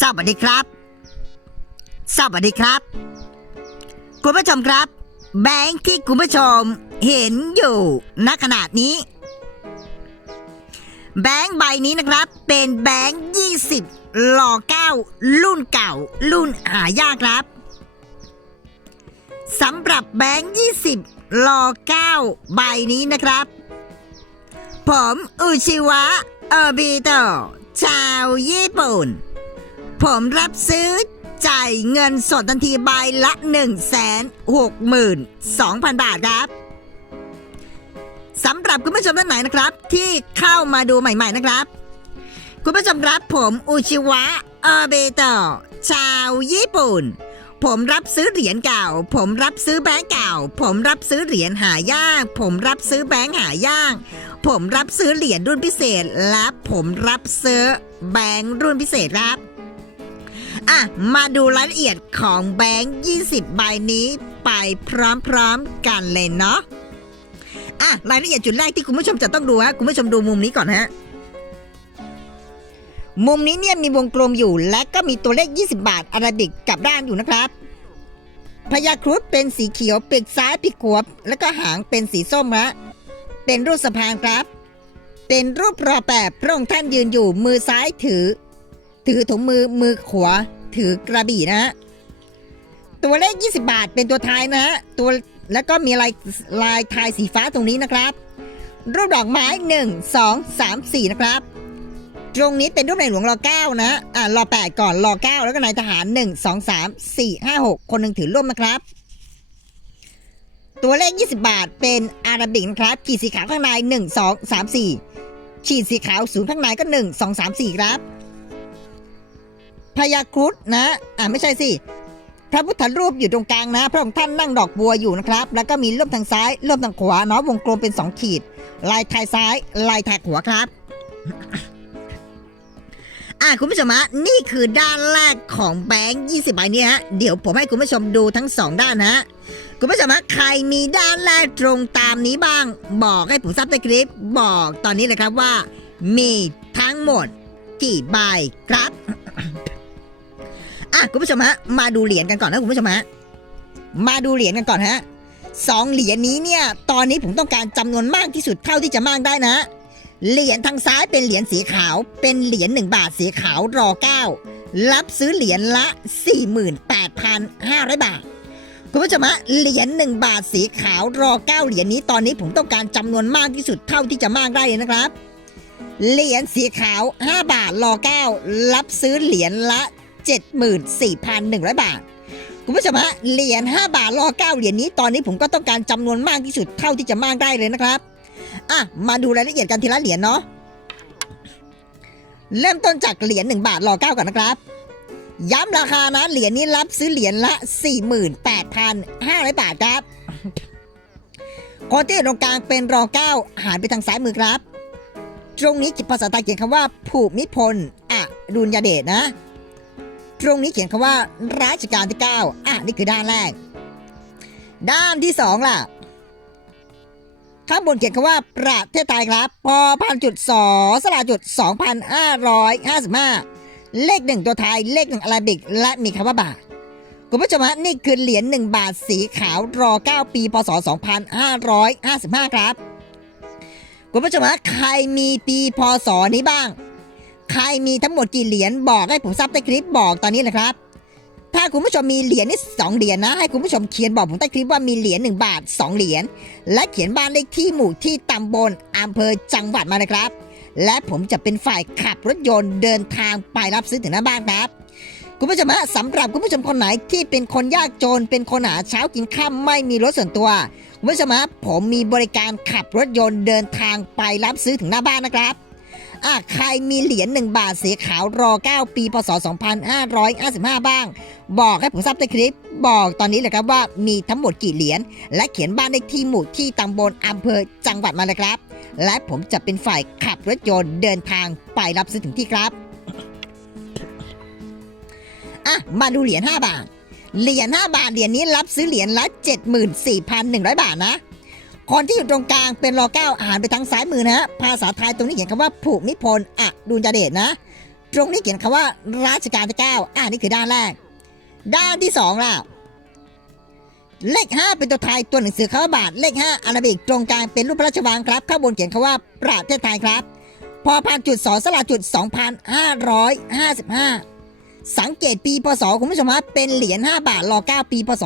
สวัสดีครับ สวัสดีครับ คุณผู้ชมครับ แบงค์ที่คุณผู้ชมเห็นอยู่ณขณะนี้ แบงค์ใบนี้นะครับ เป็นแบงค์20หล่อ9รุ่นเก่า รุ่นหายากครับสำหรับแบงค์20หล่อ9ใบนี้นะครับ ผมอุชิวะเออบิโต ชาวญี่ปุ่น ผมรับซื้อจ่ายเงินสดทันทีใบละ 1 6 2 0 0 0 บาทครับสำหรับคุณผู้ชมท่านไหนนะครับ ที่เข้ามาดูใหม่ ๆนะครับ คุณผู้ชมครับผมอุชิวะเออเบโตชาวญี่ปุ่น ผมรับซื้อเหรียญเก่า ผมรับซื้อแบงก์เก่า ผมรับซื้อเหรียญหายาก ผมรับซื้อแบงก์หายาก ผมรับซื้อเหรียญรุ่นพิเศษ และผมรับซื้อแบงค์รุ่นพิเศษครับ อะ มาดูรายละเอียดของแบงค์ 20 ใบนี้ไปพร้อมๆกันเลยเนาะ อะ รายละเอียดจุดแรกที่คุณผู้ชมจะต้องดูฮะ คุณผู้ชมดูมุมนี้ก่อนฮะ มุมนี้เนี่ยมีวงกลมอยู่และก็มีตัวเลข 20 บาทอาราบิกกับด้านอยู่นะครับพญาครุฑเป็นสีเขียวปีกซ้ายปีกขวาแล้วก็หางเป็นสีส้มฮะเป็นรูปสะพานครับ เป็นรูปรอแปบพระองค์ท่านยืนอยู่มือซ้ายถือ ถือถุงมือมือขวาถือกระบี่นะฮะตัวเลข 20 บาทเป็นตัวท้ายนะฮะตัวแล้วก็มีลายลายทายสีฟ้าตรงนี้นะครับ รูปดอกไม้ 1 2 3 4 นะครับ ตรงนี้เป็นรูปในหลวงรอ9นะ อ่ารอ8ก่อนรอ9แล้วก็นายทหาร1 2 3 4 5 6คนหนึ่งถือร่มนะครับ ตัวเลข 20 บาทเป็นอาราบิกนะครับ ขีดสีขาวข้างใน1 2 3 4 ขีดสีขาวศูนย์ข้างในก็ 1 2 3 4 ครับพญาครุฑนะ อ่าไม่ใช่สิ พระพุทธรูปอยู่ตรงกลางนะ พระองค์ท่านนั่งดอกบัวอยู่นะครับ แล้วก็มีร่มทางซ้ายร่มทางขวาเนาะวงกลมเป็น 2 ขีด ลายทายซ้าย ลายแทกหัวครับ อะคุณผู้ชมฮะนี่คือด้านแรกของแบงค์20ใบนี้ฮะเดี๋ยวผมให้คุณผู้ชมดูทั้งสองด้านนะฮะคุณผู้ชมฮะใครมีด้านแรกตรงตามนี้บ้าง บอกให้ผมทราบในคลิป บอกตอนนี้เลยครับว่า มีทั้งหมดกี่ใบครับอะคุณผู้ชมฮะมาดูเหรียญกันก่อนนะคุณผู้ชมฮะมาดูเหรียญกันก่อนฮะสองเหรียญนี้เนี่ย ตอนนี้ผมต้องการจำนวนมากที่สุดเท่าที่จะมากได้นะ เหรียญทางซ้ายเป็นเหรียญสีขาว เป็นเหรียญหนึ่งบาทสีขาวรอเก้ารับซื้อเหรียญละ 48,500 บาท คุณผู้ชมฮะเหรียญหนึ่งบาทสีขาวรอเก้าเหรียญนี้ตอนนี้ผมต้องการจำนวนมากที่สุดเท่าที่จะมากได้เลยนะครับ เหรียญสีขาว 5 บาทรอเก้ารับซื้อเหรียญละ 74,100 บาทคุณผู้ชมฮะเหรียญ5บาทรอเก้าเหรียญนี้ตอนนี้ผมก็ต้องการจำนวนมากที่สุดเท่าที่จะมากได้เลยนะครับ อะ มาดูรายละเอียดกันทีละเหรียญเนาะ เริ่มต้นจากเหรียญ1บาทรอเก้าก่อนนะครับ ย้ำราคานะ เหรียญนี้รับซื้อเหรียญละ 48,500 บาทครับ คนที่ตรงกลางเป็นรอเก้าหันไปทางซ้ายมือครับ ตรงนี้ภาษาไทยเขียนคำว่าภูมิพลอะดุลยเดชนะ ตรงนี้เขียนคำว่ารัชกาลที่ 9 อะ นี่คือด้านแรก ด้านที่สองล่ะ ข้างบนเขียนคำว่าประเทศไทยครับพอพันจุดสอสลาจุดสองพันห้าร้อยห้าสิบห้าเลขหนึ่งตัวไทยเลขหนึ่งอาราบิก และมีคำว่าบาทคุณผู้ชมฮะนี่คือเหรียญหนึ่งบาทสีขาวรอ 9 ปี พศ 2555 ครับ คุณผู้ชมฮะใครมีปีพศนี้บ้าง ใครมีทั้งหมดกี่เหรียญบอกให้ผมทราบใต้คลิปบอกตอนนี้นะครับ ถ้าคุณผู้ชมมีเหรียญนี่สองเหรียญนะ ให้คุณผู้ชมเขียนบอกผมใต้คลิปว่ามีเหรียญหนึ่งบาทสองเหรียญ และเขียนบ้านเลขที่หมู่ที่ตำบลอำเภอจังหวัดมานะครับ และผมจะเป็นฝ่ายขับรถยนต์เดินทางไปรับซื้อถึงหน้าบ้านครับคุณผู้ชมฮะสำหรับคุณผู้ชมคนไหนที่เป็นคนยากจน เป็นคนหาเช้ากินข้ามไม่มีรถส่วนตัวคุณผู้ชมฮะผมมีบริการขับรถยนต์เดินทางไปรับซื้อถึงหน้าบ้านนะครับ อะใครมีเหรียญ1บาทสีขาวรอ 9 ปี พศ 2555 บ้าง บอกให้ผมทราบในคลิป บอกตอนนี้เลยครับว่ามีทั้งหมดกี่เหรียญ และเขียนบ้านเลขที่หมู่ที่ตำบลอำเภอจังหวัดมาเลยครับ และผมจะเป็นฝ่ายขับรถยนต์เดินทางไปรับซื้อถึงที่ครับ อะ มาดูเหรียญ5บาท เหรียญ5บาท เหรียญนี้รับซื้อเหรียญละ 74,100 บาทนะ คนที่อยู่ตรงกลางเป็นรอเก้าอ่านไปทางซ้ายมือนะฮะภาษาไทยตรงนี้เขียนคำว่าผูกนิพนธ์อะดุลยเดชนะ ตรงนี้เขียนคำว่าราชการที่เก้าอ่านี่คือด้านแรก ด้านที่สองล่ะเลข 5 เป็นตัวไทยตัวหนังสือคำว่าบาทเลข 5อาราบิกตรงกลางเป็นรูปพระราชวังครับ ข้างบนเขียนคำว่าประเทศไทยครับ พอพันจุดสองสลาจุด2,555สั สังเกตปีพศคุณผู้ชมครับเป็นเหรียญ 5 บาทรอ9ปีพศ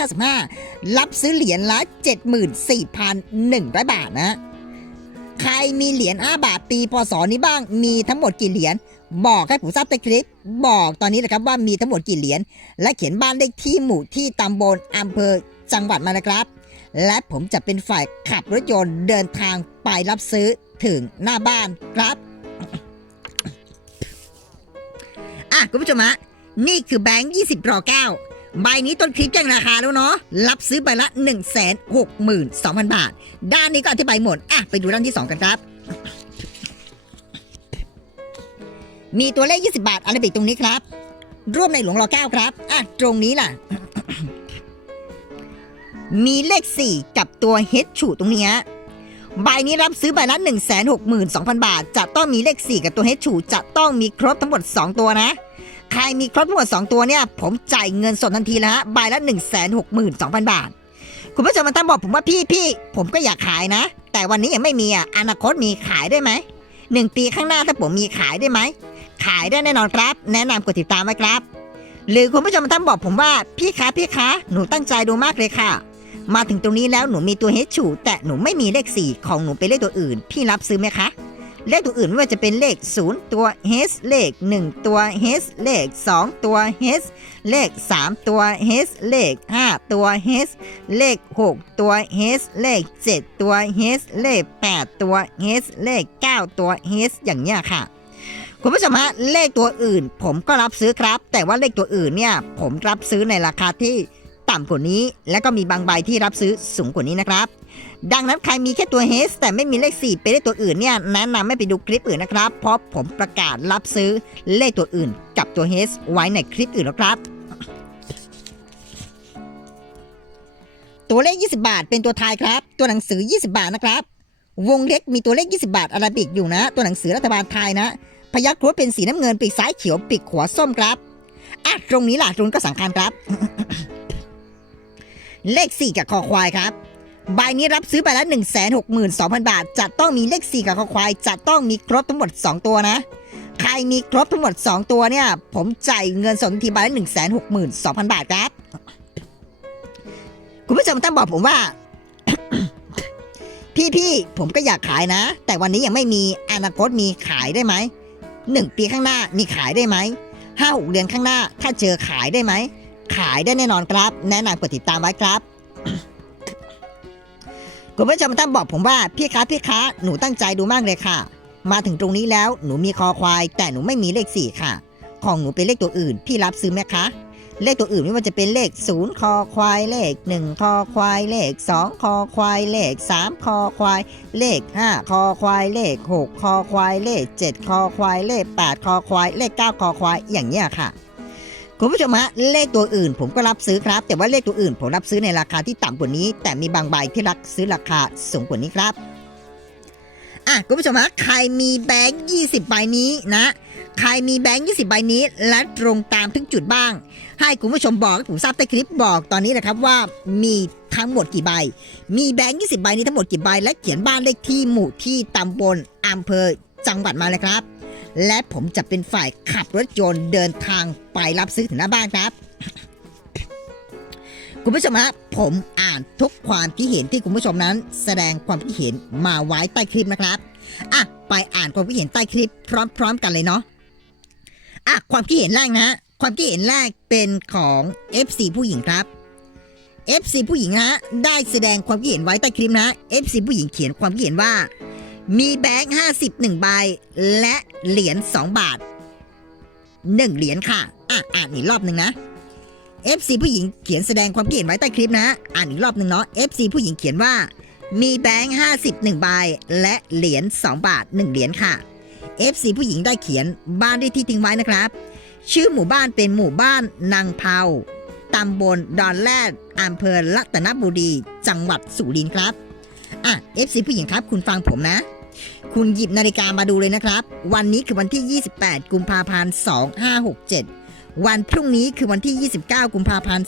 2555 รับซื้อเหรียญละ 74,100 บาทนะ ใครมีเหรียญ 5 บาทปีพศนี้บ้างมีทั้งหมดกี่เหรียญบอกให้ผมทราบในคลิป บอกตอนนี้นะครับว่ามีทั้งหมดกี่เหรียญและเขียนบ้านเลขที่หมู่ที่ตำบลอำเภอจังหวัดมานะครับ และผมจะเป็นฝ่ายขับรถยนต์เดินทางไปรับซื้อถึงหน้าบ้านครับ อะคุณผู้ชมฮะนี่คือแบงค์20รอ9ใบนี้ต้นคลิปแจ้งราคาแล้วเนาะรับซื้อใบละ 1 6 2 0 0 0 บาท ด้านนี้ก็อธิบายหมดอะไปดูด้านที่ 2 กันครับ มีตัวเลข 20 บาทอาราบิกตรงนี้ครับ ร่วมในหลวงรอ9ครับอะตรงนี้ล่ะ มีเลข 4 กับตัวเฮดชูตรงนี้ฮะ ใบนี้รับซื้อใบละ 1 6 2 0 0 0 บาท จะต้องมีเลข 4 กับตัวเฮดชูจะต้องมีครบทั้งหมด 2 ตัวนะ ใครมีครบทั้งหมด 2 ตัวเนี่ย ผมจ่ายเงินสดทันทีแล้วฮะใบละ 1 6 2 0 0 0 บาท คุณผู้ชมมันตั้งบอกผมว่าพี่พี่ผมก็อยากขายนะ แต่วันนี้ยังไม่มีอะอนาคตมีขายได้ไหมหนึ่งปีข้างหน้าถ้าผมมีขายได้ไหมขายได้แน่นอนครับ แนะนำกดติดตามไว้ครับ หรือคุณผู้ชมท่านบอกผมว่าพี่คะพี่คะหนูตั้งใจดูมากเลยค่ะ มาถึงตรงนี้แล้วหนูมีตัวเฮดชูแต่หนูไม่มีเลข 4 ของหนูเป็นเลขตัวอื่น พี่รับซื้อไหมคะ เลขตัวอื่นไม่ว่าจะเป็นเลข 0 ตัวเฮสเลข 1 ตัวเฮสเลข 2 ตัวเฮสเลข 3 ตัวเฮสเลข 5 ตัวเฮสเลข 6 ตัวเฮสเลข 7 ตัวเฮสเลข 8 ตัวเฮสเลข 9 ตัวเฮสอย่างเนี้ยค่ะคุณผู้ชมฮะเลขตัวอื่น ผมก็รับซื้อครับ แต่ว่าเลขตัวอื่นเนี่ย ผมรับซื้อในราคาที่ ต่ำกว่านี้ และก็มีบางใบที่รับซื้อสูงกว่านี้นะครับ ดังนั้นใครมีแค่ตัวเฮสแต่ไม่มีเลข4เป็นเลขตัวอื่นเนี่ยแนะนำไม่ไปดูคลิปอื่นนะครับ เพราะผมประกาศรับซื้อเลขตัวอื่น กับตัวเฮสไว้ในคลิปอื่นแล้วครับ ตัวเลข 20 บาทเป็นตัวไทยครับ ตัวหนังสือ 20 บาทนะครับ วงเล็กมีตัวเลข 20 บาทอาราบิกอยู่นะ ตัวหนังสือรัฐบาลไทยนะ พยัคฆ์ครุฑเป็นสีน้ำเงินปีกซ้ายเขียวปีกขวาส้มครับอะตรงนี้ล่ะตรงนี้ก็สำคัญครับ เลข 4 กับคอควายครับ ใบนี้รับซื้อไปแล้ว 1 6 2 0 0 0 บาท จะต้องมีเลข 4 กับคอควาย จะต้องมีครบทั้งหมด 2 ตัวนะ ใครมีครบทั้งหมด 2 ตัวเนี่ย ผมจ่ายเงินสดทันทีใบละ 1 6 2 0 0 0 บาทครับ คุณผู้ชมต้องบอกผมว่า พี่พี่ผมก็อยากขายนะ แต่วันนี้ยังไม่มีอนาคตมีขายได้ไหมหนึ่งปีข้างหน้ามีขายได้ไหมห้าหกเดือนข้างหน้า ถ้าเจอขายได้ไหม ขายได้แน่นอนครับ แนะนำกดติดตามไว้ครับ คุณผู้ชมท่านบอกผมว่าพี่คะพี่คะหนูตั้งใจดูมากเลยค่ะ มาถึงตรงนี้แล้วหนูมีคอควาย แต่หนูไม่มีเลขสี่ค่ะ ของหนูเป็นเลขตัวอื่น พี่รับซื้อไหมคะ เลขตัวอื่นไม่ว่าจะเป็นเลข0คอควายเลข1คอควายเลข2คอควายเลข3คอควายเลข5คอควายเลข6คอควายเลข7คอควายเลข8คอควายเลข9คอควายอย่างเงี้ยค่ะ คุณผู้ชมฮะเลขตัวอื่นผมก็รับซื้อครับ แต่ว่าเลขตัวอื่นผมรับซื้อในราคาที่ต่ำกว่านี้ แต่มีบางใบที่รับซื้อราคาสูงกว่านี้ครับอะคุณผู้ชมฮะใครมีแบงค์20 ใบนี้นะ ใครมีแบงค์20 ใบนี้ และตรงตามทุกจุดบ้าง ให้คุณผู้ชมบอกผมทราบใต้คลิปบอกตอนนี้นะครับว่ามีทั้งหมดกี่ใบ มีแบงค์20 ใบนี้ทั้งหมดกี่ใบ และเขียนบ้านเลขที่หมู่ที่ตำบลอำเภอจังหวัดมาเลยครับ และผมจะเป็นฝ่ายขับรถยนต์เดินทางไปรับซื้อถึงหน้าบ้านครับ คุณผู้ชมฮะผมอ่านทุกความคิดเห็นที่คุณผู้ชมนั้น แสดงความคิดเห็นมาไว้ใต้คลิปนะครับอะไปอ่านความคิดเห็นใต้คลิปพร้อม ๆ กันเลยเนาะอะความคิดเห็นแรกนะความคิดเห็นแรกเป็นของ FC ผู้หญิงครับ FC ผู้หญิงนะฮะได้แสดงความคิดเห็นไว้ใต้คลิปนะ FC ผู้หญิงเขียนความคิดเห็นว่า มีแบงค์ห้าสิบหนึ่งใบ และเหรียญสองบาทหนึ่งเหรียญค่ะ อะอ่านอีกรอบหนึ่งนะ FC ผู้หญิงเขียนแสดงความคิดเห็นไว้ใต้คลิปนะ อ่านอีกรอบหนึ่งเนาะ FC ผู้หญิงเขียนว่า มีแบงค์ห้าสิบหนึ่งใบ และเหรียญสองบาทหนึ่งเหรียญค่ะ FC ผู้หญิงได้เขียนบ้านที่ทิ้งไว้นะครับ ชื่อหมู่บ้านเป็นหมู่บ้านนางเผาตำบลดอนแรดอำเภอรัตนบุรี จังหวัดสุรินทร์ครับ อะ FC ผู้หญิงครับคุณฟังผมนะ คุณหยิบนาฬิกามาดูเลยนะครับ วันนี้คือวันที่ 28 กุมภาพันธ์ 2567 วันพรุ่งนี้คือวันที่ 29 กุมภาพันธ์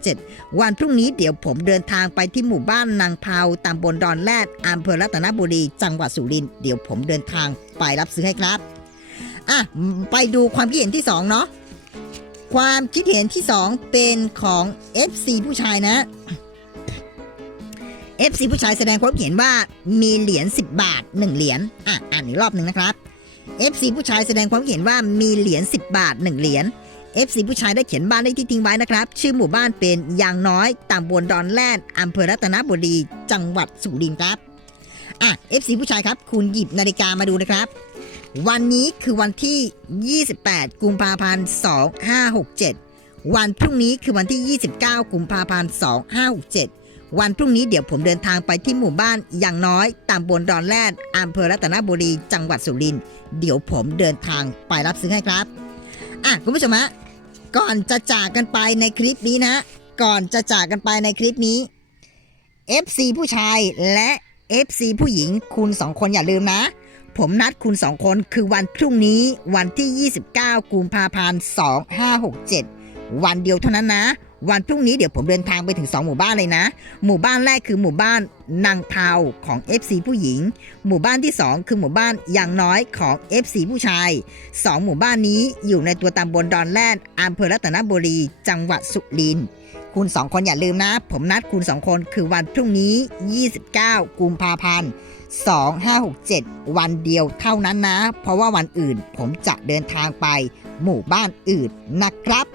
2567 วันพรุ่งนี้เดี๋ยวผมเดินทางไปที่หมู่บ้านนางเพาตำบลดอนแรดอำเภอรัตนบุรี จังหวัดสุรินทร์ เดี๋ยวผมเดินทางไปรับซื้อให้ครับ อะ ไปดูความคิดเห็นที่ 2 เนาะ ความคิดเห็นที่ 2 เป็นของ FC ผู้ชายนะ FC ผู้ชายแสดงความเห็นว่ามีเหรียญ10 บาท 1 เหรียญอะอ่านอีกรอบหนึ่งนะครับ FC ผู้ชายแสดงความเห็นว่ามีเหรียญ10 บาท 1 เหรียญ FC ผู้ชายได้เขียนบ้านเลขที่ทิ้งไว้นะครับ ชื่อหมู่บ้านเป็นยางน้อยตำบลดอนแรดอำเภอรัตนบุรี จังหวัดสุรินทร์ครับอะ FC ผู้ชายครับคุณหยิบนาฬิกามาดูนะครับ วันนี้คือวันที่ 28 กุมภาพันธ์2567 วันพรุ่งนี้คือวันที่ 29 กุมภาพันธ์2567 วันพรุ่งนี้เดี๋ยวผมเดินทางไปที่หมู่บ้านอย่างน้อยตำบลดอนแรดอำเภอรัตนบุรี จังหวัดสุรินทร์เดี๋ยวผมเดินทางไปรับซื้อให้ครับ อะคุณผู้ชมฮะก่อนจะจากกันไปในคลิปนี้นะ ก่อนจะจากกันไปในคลิปนี้ FC ผู้ชายและ FC ผู้หญิงคุณสองคนอย่าลืมนะผมนัดคุณสองคนคือวันพรุ่งนี้วันที่ 29 กุมภาพันธ์ 2567 วันเดียวเท่านั้นนะ วันพรุ่งนี้เดี๋ยวผมเดินทางไปถึง 2 หมู่บ้านเลยนะ หมู่บ้านแรกคือหมู่บ้านนางเทาของ FC ผู้หญิง หมู่บ้านที่ 2 คือหมู่บ้านยางน้อยของ FC ผู้ชาย 2 หมู่บ้านนี้อยู่ในตัวตำบลดอนแรดอำเภอรัตนบุรี จังหวัดสุรินทร์คุณสองคนอย่าลืมนะ ผมนัดคุณสองคนคือวันพรุ่งนี้ 29 กุมภาพันธ์ 2567 วันเดียวเท่านั้นนะ เพราะว่าวันอื่นผมจะเดินทางไปหมู่บ้านอื่นนะครับ